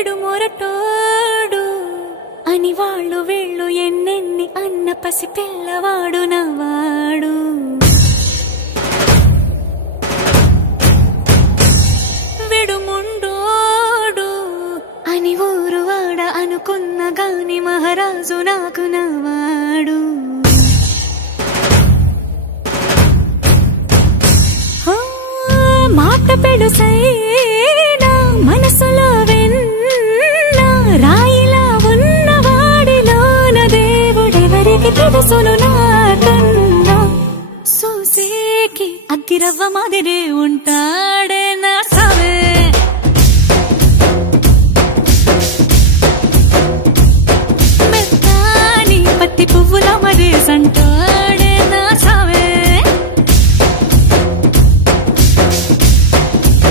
విడు మొరటోడు అని వాళ్ళు వీళ్ళు ఎన్నెన్ని అన్న పసి పిల్లవాడు నవాడు. విడు ముండోడు అని ఊరు వాడ అనుకున్న గాని మహారాజు నాకు నవాడు. మాట పెడుసైనా మనసులో వెన్న రాయిలా ఉన్నవాడిలోన దేవుడెవరికి తెలుసును నాకన్నా. సూసేకి అగ్గిరవ్వ మాదిరే ఉంటా